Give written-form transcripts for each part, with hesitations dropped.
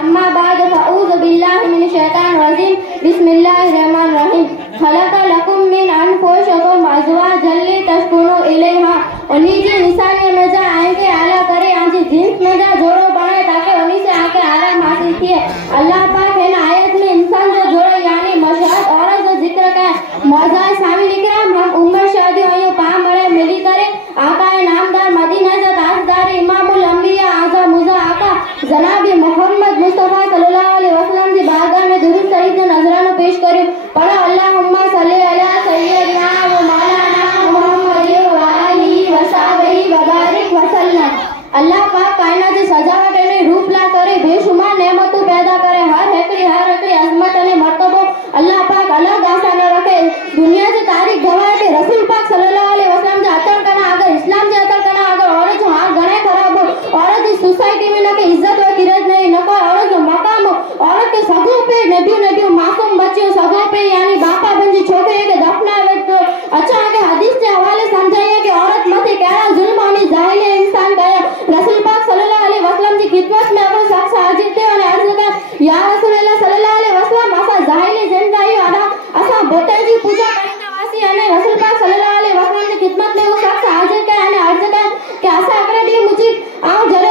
अम्मा बाद फ़अऊज़ु बिल्लाहि मिनश शैतानिर रजीम बिस्मिल्लाहिर रहमानिर रहीम खलक़ लकुम मिन अनफुसिकुम अज़वाजन लितस्कुनु इलैहा उन्हीं जी इंसानियत में जा आएंगे आला करे आजी जिन्स में जा जोड़ो बनाए ताकि उन्हीं से आके आराम हासिल किए। अल्लाह पाक है ना आयत में इंसान जो जोड़ो यानी मशहद औरत जो जिक्र का मौज़ा सामी इकराम हम उम्र शादी हुई पाम बड़े मिली करे आका नामदार मदीना जा ताजदार इमामुल अंबिया आज़ा मुजा आका जनाब मोहम्मद मुस्तफा सल्लल्लाहु अलैहि वसल्लम की बारगाह में दुरूद शरीफ जो नजराना पेश करियो पढ़ो अल्लाहुम्मा सल्ली अला सय्यदना व मौलाना मुहम्मद व आलिहि व सहाबिहि व बारिक व सल्लम। अल्लाह पाक कायनात की सजावट ने रूप ला करे बेशुमार नेमतों पैदा करे हर एकड़ी अजमत ने मर्तबो अल्लाह पाक अलग आशा न रखे। दुनिया की तारीख गवाह के रसूल पाक सल्लल्लाहु अलैहि वसल्लम जा अतर करना अगर इस्लाम जा अतर करना अगर औरत जो हाथ गणे खराब हो औरत की सोसाइटी में न के इज्जत और किरत नहीं न कोई औरत जो मकाम हो औरत के सगों पे नदियों मासूम बच्चियों सगों पे यानी बापा बंजी छोकरे के दफनावे तो अच्छा के हदीस के हवाले समझाइए कि औरत मथे केड़ा जुल्म होनी जाहिल इंसान का रसूल पाक सल्लल्लाहु अलैहि वसल्लम की खिदमत में अपने शख्स हाजिर थे और अर्ज का या रसूलुल्लाह सल्लल्लाहु अलैहि वसल्लम असा जाहिल जिंदगी आदा असा बोते जी पूजा करने वासी यानी रसूल पाक सल्लल्लाहु अलैहि वसल्लम की खिदमत में वो शख्स हाजिर का यानी अर्ज का कि असा अकरे दी मुझे आओ जरे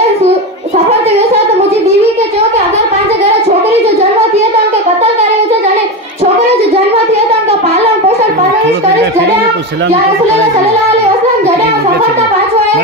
सफर ते वैसा तो मुझे बीवी के जो कि अगर पांच घर छोकरी जो जन्म थी तो उनके कत्ल करे उसे जने छोकरे जो जन्म थी तो उनका पालन पोषण परवरिश करे जड़े या रसूलुल्लाह सल्लल्लाहु अलैहि वसल्लम जड़े सफर का पांचवा है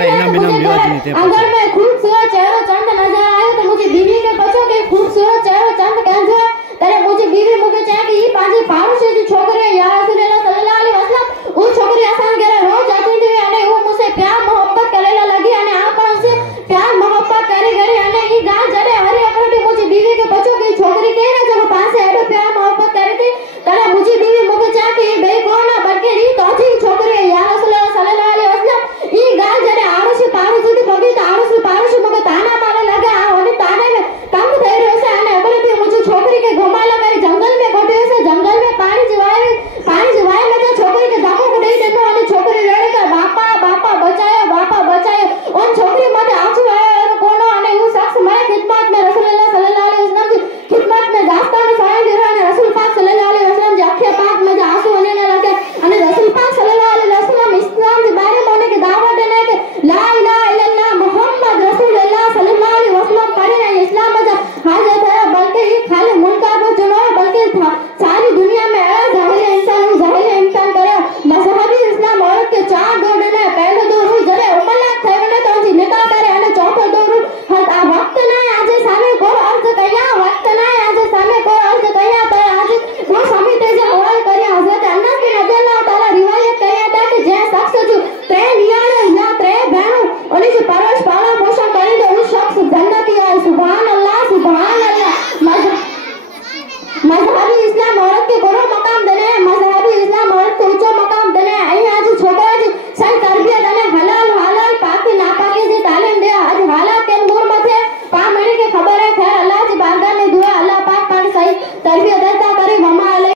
अगर मैं खूबसूरत चेहरा चंद नजर आयो तो मुझे बीवी के बच्चों के खूबसूरत चेहरा चंद कह जो तेरे मुझे बीवी मुके चाहे कि ये पांच पारुष जो छोकरे या रसूलुल्लाह सल्लल्लाहु अलैहि वसल्लम वो छोकरी आसान करे रोज आती थी यानी वो मुझसे प्यार मोहब्बत करेला लगी यानी आप से प्यार मोहब्बत करे करे यानी ये गाल जड़े हरी अपने मुझे बीवी के बच्चों की छोकरी कह रहे जब पास से ऐसे प्यार मोहब्बत करे थे तेरे मुझे बीवी मुके चाहे कि बे कौन है बल्कि री तो जी छोकरी या रसूलुल्लाह सल्लल्लाहु अलैहि वसल्लम ये गाल जड़े आरुष पारुष की बगी आरुष पारुष मुके ताना मारे लगे और ताने में काम थे ऐसे आने अपने भी मुझे छोकरी के घुमा लगा जंगल में गोटे से जंगल में पानी जिवाए में तो छोकरी के दामो को नहीं देनो वाली छोकरी लड़े का बापा बचायो उन छोकरी माथे आंसू आए और कोनो आने वो शख्स मैं खिदमत में रसूलुल्लाह सल्लल्लाहु अलैहि वसल्लम की खिदमत में दास्तान साए दे रहा है रसूल पाक सल्लल्लाहु अलैहि वसल्लम जी आंखें पाक में आंसू आने लगे અને रसूल पाक सल्लल्लाहु अलैहि वसल्लम इस्लाम के बारे में होने की दावत देने के ला इलाहा इल्लल्लाह मुहम्मद रसूलुल्लाह सल्लल्लाहु अलैहि वसल्लम करे इस्लाम में हाजत